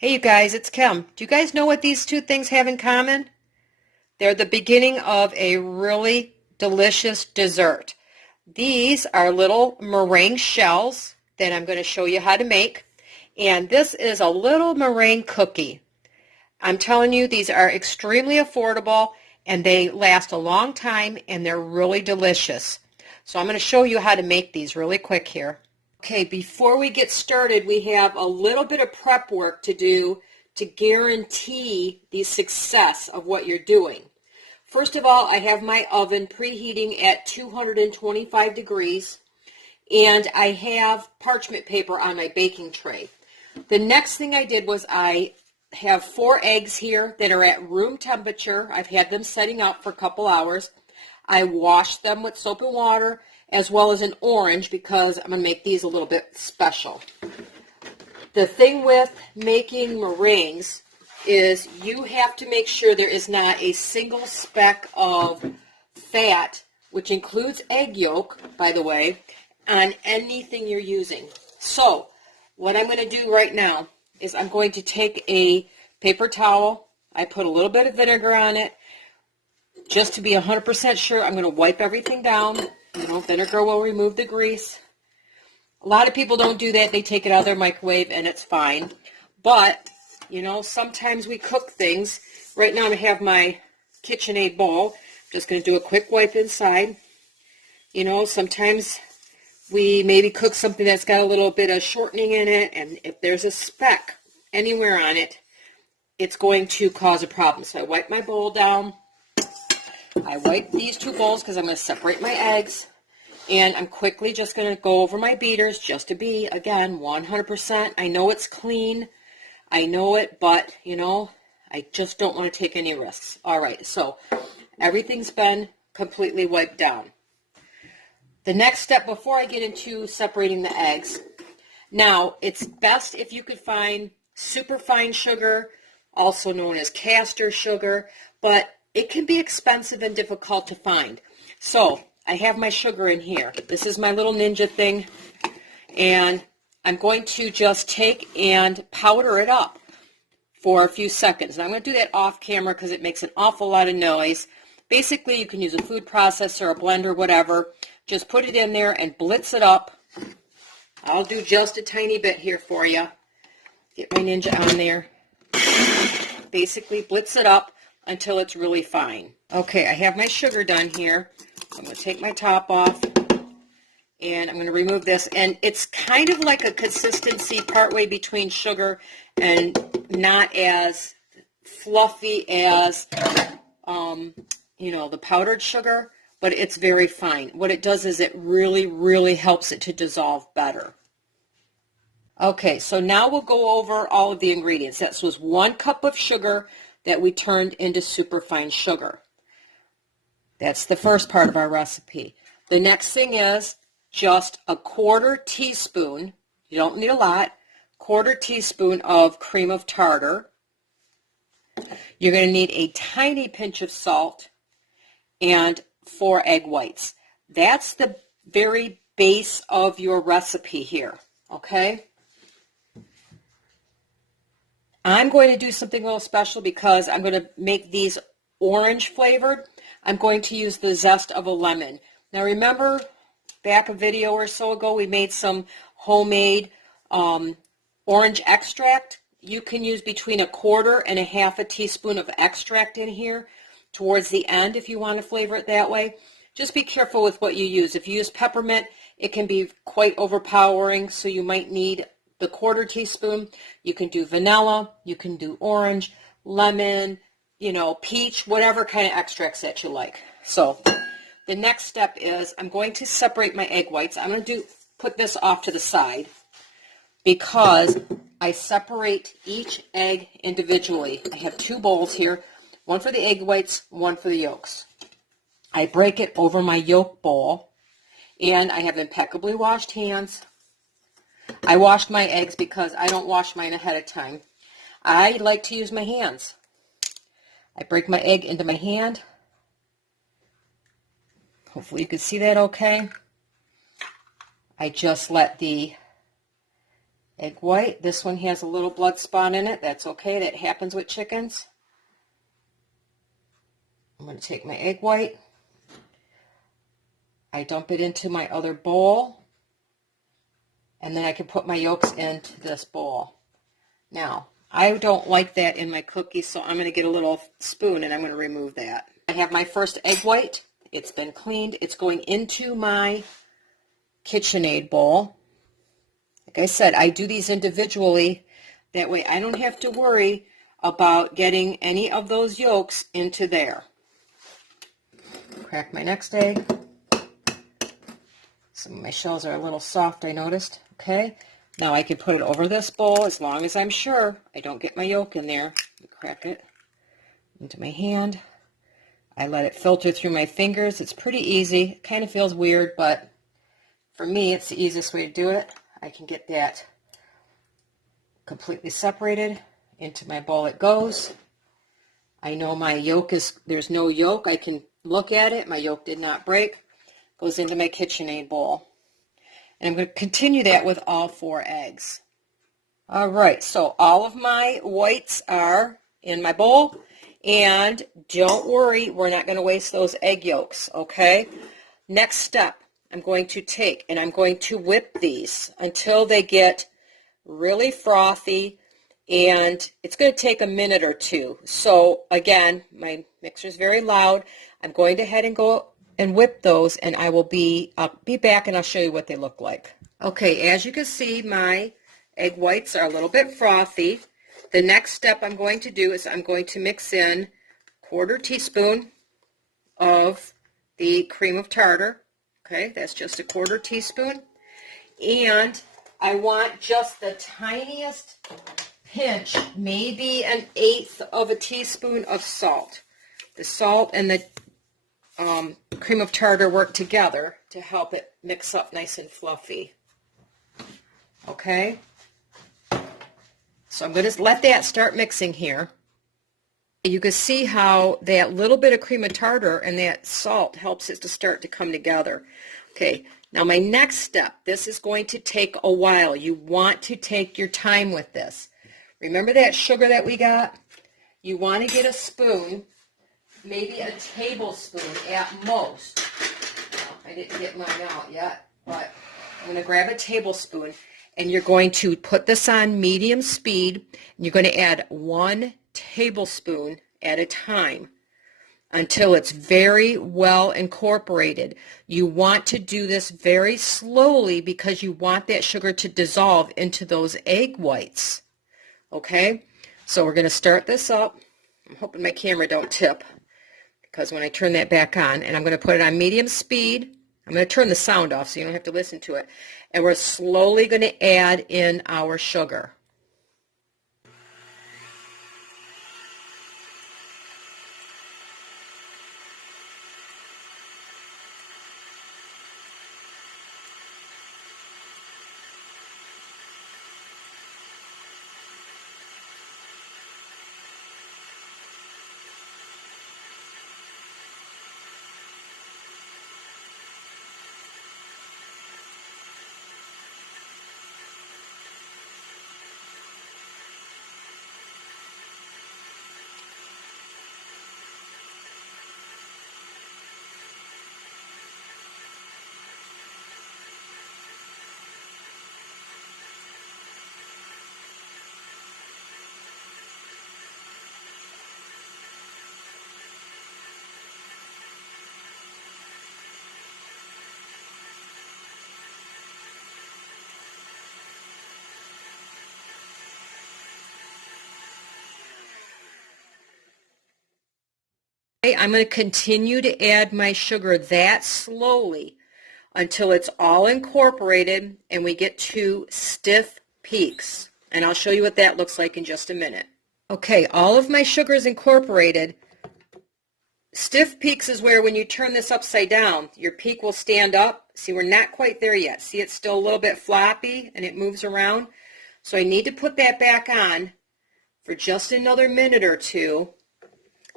Hey you guys, it's Kim. Do you guys know what these two things have in common? They're the beginning of a really delicious dessert. These are little meringue shells that I'm going to show you how to make. And this is a little meringue cookie. I'm telling you, these are extremely affordable and they last a long time and they're really delicious. So I'm going to show you how to make these really quick here. Okay, before we get started, we have a little bit of prep work to do to guarantee the success of what you're doing. First of all, I have my oven preheating at 225 degrees, and I have parchment paper on my baking tray. The next thing I did was I have 4 eggs here that are at room temperature. I've had them setting up for a couple hours. I washed them with soap and water, as well as an orange, because I'm going to make these a little bit special. The thing with making meringues is you have to make sure there is not a single speck of fat, which includes egg yolk, by the way, on anything you're using. So what I'm going to do right now is I'm going to take a paper towel. I put a little bit of vinegar on it. Just to be 100% sure, I'm going to wipe everything down. You know, vinegar will remove the grease. A lot of people don't do that. They take it out of their microwave and it's fine. But, you know, sometimes we cook things. Right now I have my KitchenAid bowl. Just going to do a quick wipe inside. You know, sometimes we maybe cook something that's got a little bit of shortening in it, and if there's a speck anywhere on it, it's going to cause a problem. So I wipe my bowl down. I wipe these 2 bowls because I'm going to separate my eggs, and I'm quickly just going to go over my beaters just to be, again, 100%. I know it's clean, I know it, but, you know, I just don't want to take any risks. All right, so everything's been completely wiped down. The next step before I get into separating the eggs, now it's best if you could find superfine sugar, also known as caster sugar, but it can be expensive and difficult to find. So I have my sugar in here. This is my little ninja thing, and I'm going to just take and powder it up for a few seconds. And I'm going to do that off camera because it makes an awful lot of noise. Basically, you can use a food processor, a blender, whatever. Just put it in there and blitz it up. I'll do just a tiny bit here for you. Get my ninja on there. Basically, blitz it up until it's really fine. Okay, I have my sugar done here. I'm going to take my top off, and I'm going to remove this. And it's kind of like a consistency partway between sugar and not as fluffy as, you know, the powdered sugar, but it's very fine. What it does is it really, really helps it to dissolve better. Okay, so now we'll go over all of the ingredients. That was 1 cup of sugar that we turned into superfine sugar. That's the first part of our recipe. The next thing is just a 1/4 teaspoon, you don't need a lot, 1/4 teaspoon of cream of tartar. You're going to need a tiny pinch of salt and 4 egg whites. That's the very base of your recipe here, okay? I'm going to do something a little special because I'm going to make these orange flavored. I'm going to use the zest of a lemon. Now remember, back a video or so ago, we made some homemade orange extract. You can use between 1/4 and 1/2 teaspoon of extract in here towards the end if you want to flavor it that way. Just be careful with what you use. If you use peppermint, it can be quite overpowering, so you might need the 1/4 teaspoon. You can do vanilla, you can do orange, lemon, you know, peach, whatever kind of extracts that you like. So the next step is I'm going to separate my egg whites. I'm going to put this off to the side because I separate each egg individually. I have 2 bowls here, one for the egg whites, one for the yolks. I break it over my yolk bowl, and I have impeccably washed hands. I washed my eggs because I don't wash mine ahead of time. I like to use my hands. I break my egg into my hand. Hopefully you can see that okay. I just let the egg white. This one has a little blood spot in it. That's okay. That happens with chickens. I'm going to take my egg white. I dump it into my other bowl. And then I can put my yolks into this bowl. Now, I don't like that in my cookies, so I'm going to get a little spoon and I'm going to remove that. I have my first egg white. It's been cleaned. It's going into my KitchenAid bowl. Like I said, I do these individually. That way I don't have to worry about getting any of those yolks into there. Crack my next egg. Some of my shells are a little soft, I noticed. Okay, now I can put it over this bowl as long as I'm sure I don't get my yolk in there. Crack it into my hand. I let it filter through my fingers. It's pretty easy. It kind of feels weird, but for me, it's the easiest way to do it. I can get that completely separated. Into my bowl it goes. I know my yolk there's no yolk. I can look at it. My yolk did not break. Goes into my KitchenAid bowl. And I'm going to continue that with all 4 eggs. All right, so all of my whites are in my bowl. And don't worry, we're not going to waste those egg yolks, okay? Next step, I'm going to take and I'm going to whip these until they get really frothy, and it's going to take a minute or two. So again, my mixer is very loud. I'm going to head and go and whip those, and I'll be back and I'll show you what they look like. Okay, as you can see, my egg whites are a little bit frothy. The next step I'm going to do is I'm going to mix in 1/4 teaspoon of the cream of tartar. Okay, that's just a 1/4 teaspoon. And I want just the tiniest pinch, maybe 1/8 of a teaspoon of salt. The salt and the cream of tartar work together to help it mix up nice and fluffy. Okay? So I'm going to let that start mixing here. You can see how that little bit of cream of tartar and that salt helps it to start to come together. Okay, now my next step, this is going to take a while. You want to take your time with this. Remember that sugar that we got? You want to get a spoon, maybe a tablespoon at most. Well, I didn't get mine out yet, but I'm going to grab a tablespoon. And you're going to put this on medium speed. And you're going to add 1 tablespoon at a time until it's very well incorporated. You want to do this very slowly because you want that sugar to dissolve into those egg whites. Okay? So we're going to start this up. I'm hoping my camera don't tip because when I turn that back on, and I'm going to put it on medium speed. I'm going to turn the sound off so you don't have to listen to it. And we're slowly going to add in our sugar. I'm going to continue to add my sugar that slowly until it's all incorporated and we get to stiff peaks. And I'll show you what that looks like in just a minute. Okay, all of my sugar is incorporated. Stiff peaks is where when you turn this upside down, your peak will stand up. See, we're not quite there yet. See, it's still a little bit floppy and it moves around. So I need to put that back on for just another minute or two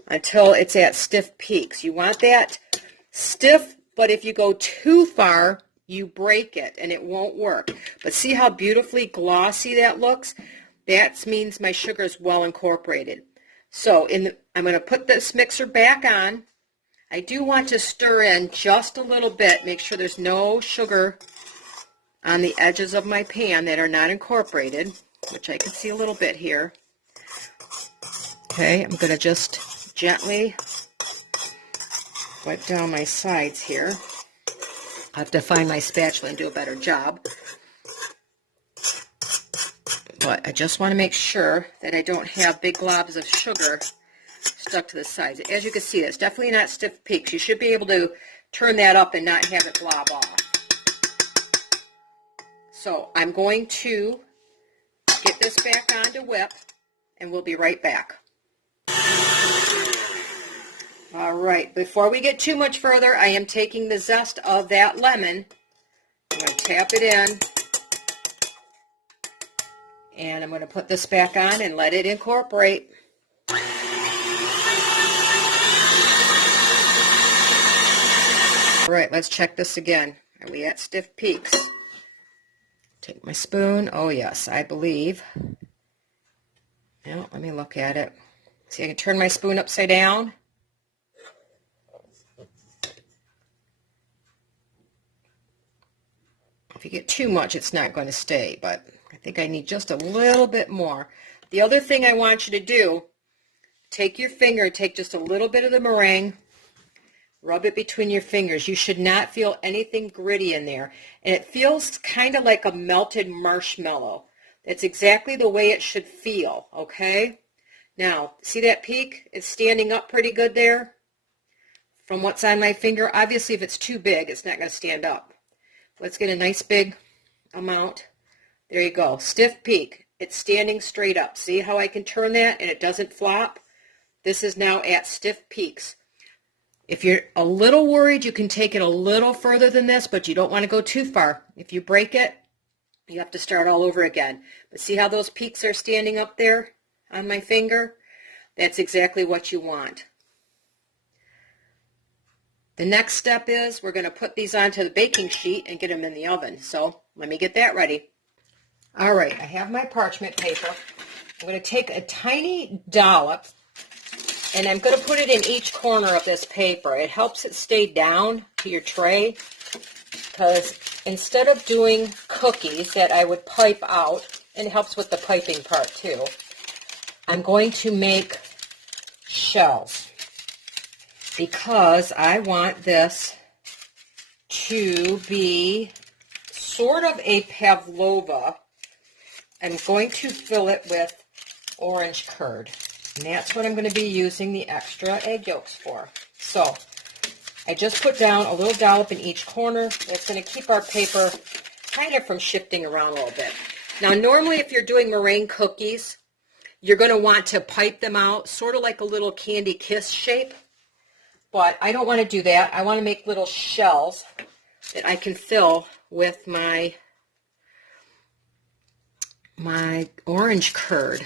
until it's at stiff peaks. You want that stiff, but if you go too far, you break it and it won't work. But see how beautifully glossy that looks? That means my sugar is well incorporated. So I'm going to put this mixer back on. I do want to stir in just a little bit, make sure there's no sugar on the edges of my pan that are not incorporated, which I can see a little bit here. Okay, I'm going to just gently wipe down my sides here. I have to find my spatula and do a better job. But I just want to make sure that I don't have big globs of sugar stuck to the sides. As you can see, it's definitely not stiff peaks. You should be able to turn that up and not have it glob off. So I'm going to get this back on to whip, and we'll be right back. All right, before we get too much further, I am taking the zest of that lemon. I'm going to tap it in, and I'm going to put this back on and let it incorporate. All right, let's check this again. Are we at stiff peaks? Take my spoon. Oh, yes, I believe. Now, let me look at it. See, I can turn my spoon upside down. If you get too much, it's not going to stay, but I think I need just a little bit more. The other thing I want you to do, take your finger, take just a little bit of the meringue, rub it between your fingers. You should not feel anything gritty in there, and it feels kind of like a melted marshmallow. That's exactly the way it should feel, okay? Now, see that peak? It's standing up pretty good there from what's on my finger. Obviously, if it's too big, it's not going to stand up. Let's get a nice big amount. There you go. Stiff peak. It's standing straight up. See how I can turn that and it doesn't flop? This is now at stiff peaks. If you're a little worried, you can take it a little further than this, but you don't want to go too far. If you break it, you have to start all over again. But see how those peaks are standing up there on my finger? That's exactly what you want. The next step is we're going to put these onto the baking sheet and get them in the oven. So let me get that ready. All right, I have my parchment paper. I'm going to take a tiny dollop and I'm going to put it in each corner of this paper. It helps it stay down to your tray because instead of doing cookies that I would pipe out, and it helps with the piping part too, I'm going to make shells, because I want this to be sort of a pavlova. I'm going to fill it with orange curd, and that's what I'm going to be using the extra egg yolks for. So I just put down a little dollop in each corner. It's going to keep our paper kind of from shifting around a little bit. Now, normally if you're doing meringue cookies, you're going to want to pipe them out sort of like a little candy kiss shape. But I don't want to do that. I want to make little shells that I can fill with my orange curd.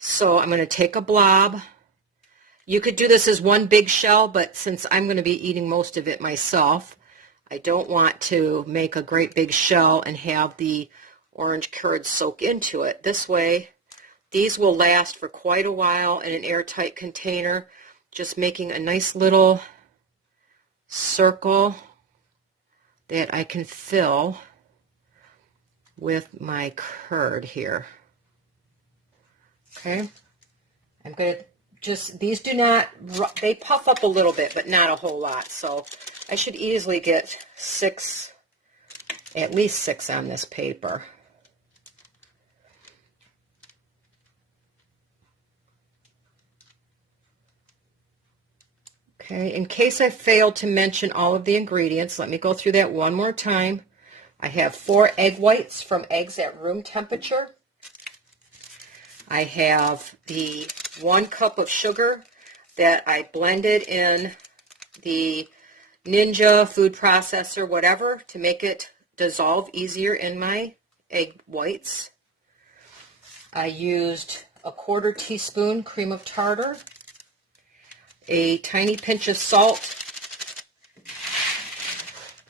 So I'm going to take a blob. You could do this as one big shell, but since I'm going to be eating most of it myself, I don't want to make a great big shell and have the orange curd soak into it. This way, these will last for quite a while in an airtight container. Just making a nice little circle that I can fill with my curd here. Okay, I'm going to just, these do not, they puff up a little bit, but not a whole lot. So I should easily get at least six on this paper. Okay, in case I failed to mention all of the ingredients, let me go through that one more time. I have 4 egg whites from eggs at room temperature. I have the 1 cup of sugar that I blended in the Ninja food processor, whatever, to make it dissolve easier in my egg whites. I used a 1/4 teaspoon cream of tartar, a tiny pinch of salt,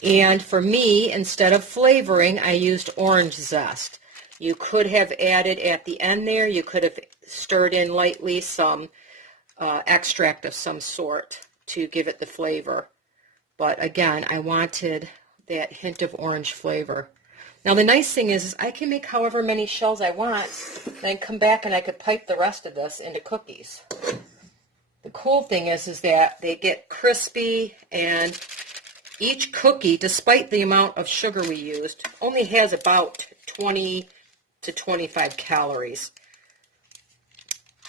And for me, instead of flavoring, I used orange zest. You could have added at the end there, you could have stirred in lightly some extract of some sort to give it the flavor. But again, I wanted that hint of orange flavor. Now the nice thing is I can make however many shells I want, then come back and I could pipe the rest of this into cookies. The cool thing is that they get crispy, and each cookie, despite the amount of sugar we used, only has about 20 to 25 calories.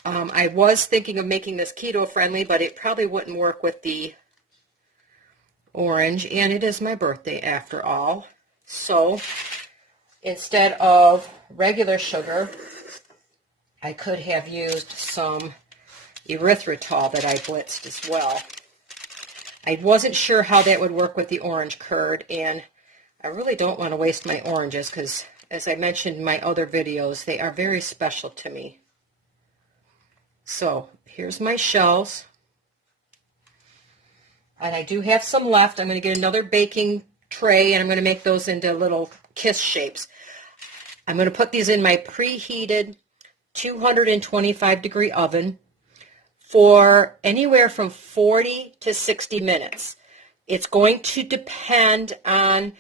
I was thinking of making this keto friendly, but it probably wouldn't work with the orange, and it is my birthday after all. So instead of regular sugar, I could have used some erythritol that I blitzed as well. I wasn't sure how that would work with the orange curd, and I really don't want to waste my oranges because, as I mentioned in my other videos, they are very special to me. So here's my shells, and I do have some left. I'm going to get another baking tray, and I'm going to make those into little kiss shapes. I'm going to put these in my preheated 225 degree oven for anywhere from 40 to 60 minutes. It's going to depend on,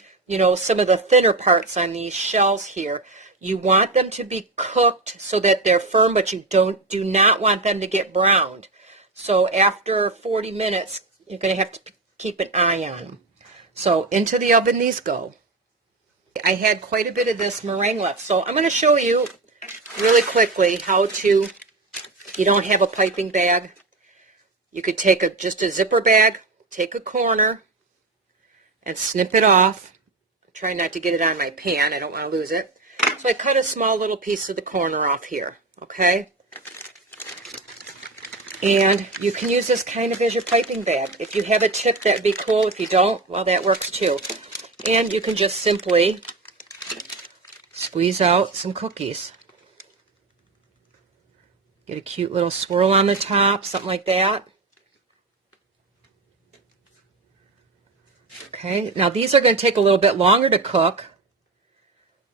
some of the thinner parts on these shells here. You want them to be cooked so that they're firm, but you do not want them to get browned. So after 40 minutes, you're going to have to keep an eye on them. So into the oven these go. I had quite a bit of this meringue left, so I'm going to show you really quickly how to, you don't have a piping bag, you could take just a zipper bag, take a corner, and snip it off. Try not to get it on my pan, I don't want to lose it. So I cut a small little piece of the corner off here, okay? And you can use this kind of as your piping bag. If you have a tip, that'd be cool. If you don't, well, that works too. And you can just simply squeeze out some cookies. Get a cute little swirl on the top, something like that. Okay, now these are going to take a little bit longer to cook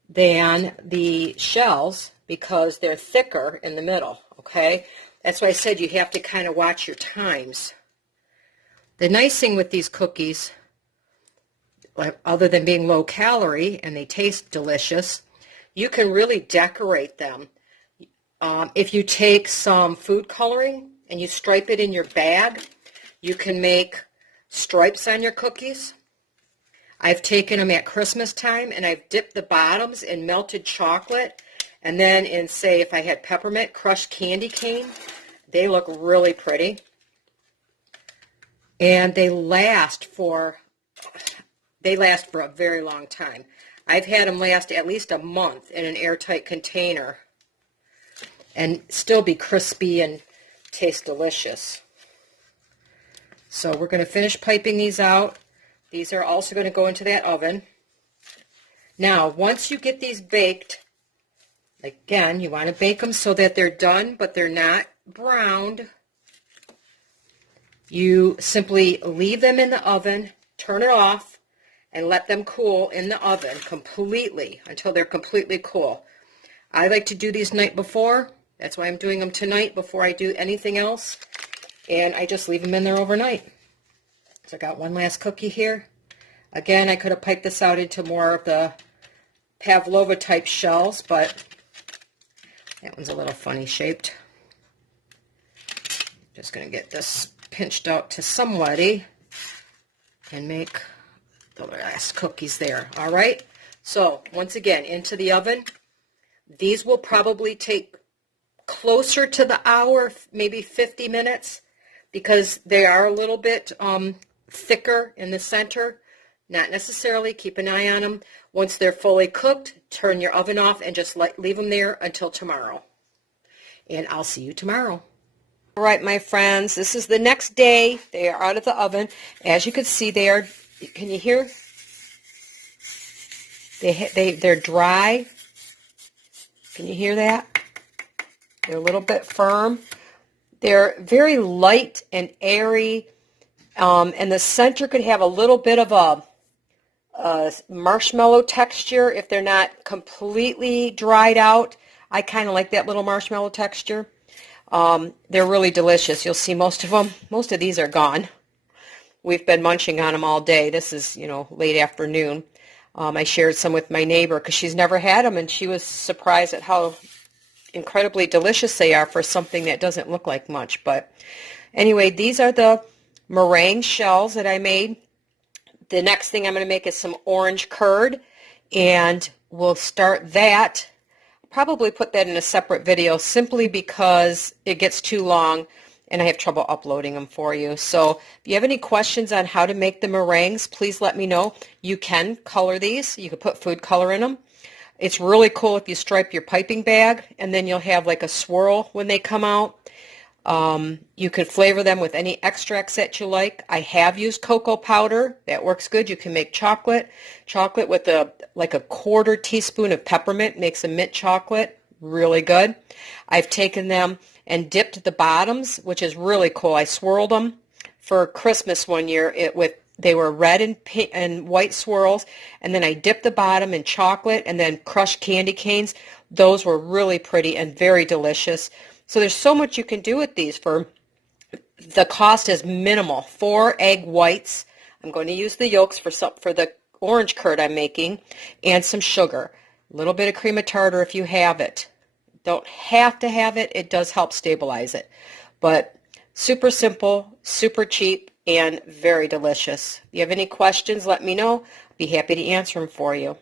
than the shells because they're thicker in the middle, okay? That's why I said you have to kind of watch your times. The nice thing with these cookies, other than being low calorie and they taste delicious, you can really decorate them. If you take some food coloring and you stripe it in your bag, you can make stripes on your cookies. I've taken them at Christmas time and I've dipped the bottoms in melted chocolate, and then in, say, if I had peppermint, crushed candy cane. They look really pretty. And they last for a very long time. I've had them last at least a month in an airtight container and still be crispy and taste delicious. So we're going to finish piping these out. These are also going to go into that oven. Now, once you get these baked, again, you want to bake them so that they're done, but they're not browned. You simply leave them in the oven, turn it off, and let them cool in the oven completely until they're completely cool. I like to do these night before. That's why I'm doing them tonight before I do anything else. And I just leave them in there overnight. So I got one last cookie here. Again, I could have piped this out into more of the pavlova type shells, but that one's a little funny shaped. Just going to get this pinched out to somewhat and make the last cookies there. All right. So once again, into the oven. These will probably take closer to the hour, maybe 50 minutes, because they are a little bit thicker in the center. Not necessarily. Keep an eye on them. Once they're fully cooked, turn your oven off and just leave them there until tomorrow. And I'll see you tomorrow. All right, my friends, this is the next day. They are out of the oven. As you can see, they are, can you hear? They're dry. Can you hear that? They're a little bit firm. They're very light and airy. And the center could have a little bit of a marshmallow texture if they're not completely dried out. I kind of like that little marshmallow texture. They're really delicious. You'll see most of these are gone. We've been munching on them all day. This is, late afternoon. I shared some with my neighbor because she's never had them, and she was surprised at how incredibly delicious they are for something that doesn't look like much. But anyway, these are the meringue shells that I made. The next thing I'm going to make is some orange curd, and we'll start that. Probably put that in a separate video simply because it gets too long and I have trouble uploading them for you. So if you have any questions on how to make the meringues, please let me know. You can color these. You can put food color in them. It's really cool if you stripe your piping bag, and then you'll have like a swirl when they come out. You could flavor them with any extracts that you like. I have used cocoa powder. That works good. You can make chocolate. Chocolate with like a quarter teaspoon of peppermint makes a mint chocolate. Really good. I've taken them and dipped the bottoms, which is really cool. I swirled them for Christmas one year. They were red and pink and white swirls, and then I dipped the bottom in chocolate and then crushed candy canes. Those were really pretty and very delicious. So there's so much you can do with these. The cost is minimal. 4 egg whites. I'm going to use the yolks for the orange curd I'm making, and some sugar. A little bit of cream of tartar if you have it. Don't have to have it. It does help stabilize it. But super simple, super cheap, and very delicious. If you have any questions, let me know. I'd be happy to answer them for you.